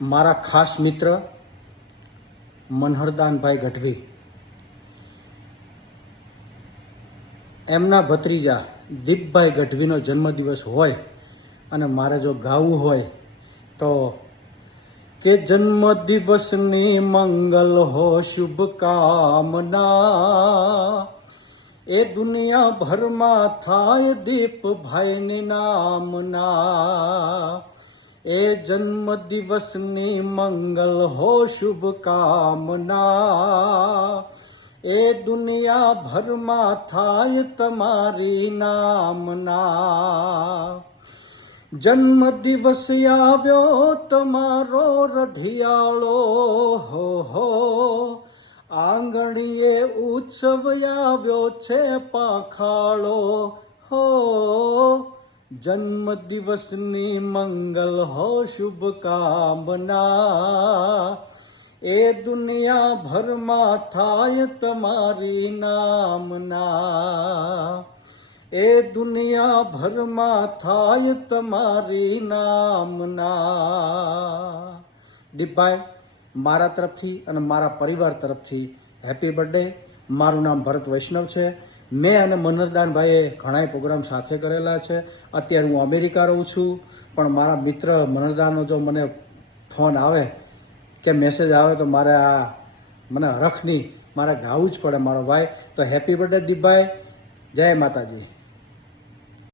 મારા ખાસ મિત્ર મનહરદાનભાઈ ગઢવી, એમના ભત્રીજા દીપભાઈ ગઢવીનો જન્મદિવસ હોય અને મારે જો ગાવું હોય તો કે જન્મદિવસની મંગલ હો શુભકામના, એ દુનિયાભરમાં થાય દીપભાઈની નામના, એ જન્મદિવસની મંગલ હો શુભકામના, એ દુનિયાભરમાં થાય તમારી નામના. જન્મદિવસ આવ્યો તમારો રઢિયાળો, હો આંગણીએ ઉત્સવ આવ્યો છે પાખાળો, હો જન્મદિવસની મંગલ હો શુભકામના, એ દુનિયાભરમાં થાય તમારી નામના, એ દુનિયાભરમાં થાય તમારી નામના. દીપભાઈ, મારા તરફથી અને મારા પરિવાર તરફથી હેપી બર્થડે. મારું નામ ભરત વૈષ્ણવ છે. મેં અને મનહરદાનભાઈએ ઘણા પ્રોગ્રામ સાથે કરેલા છે. અત્યારે હું અમેરિકા રહું છું, પણ મારા મિત્ર મનહરદાનનો જો મને ફોન આવે કે મેસેજ આવે તો મારે મને હરખની મારે ગાવું જ પડે મારો ભાઈ. તો હેપી બર્થડે દીપભાઈ. જય માતાજી.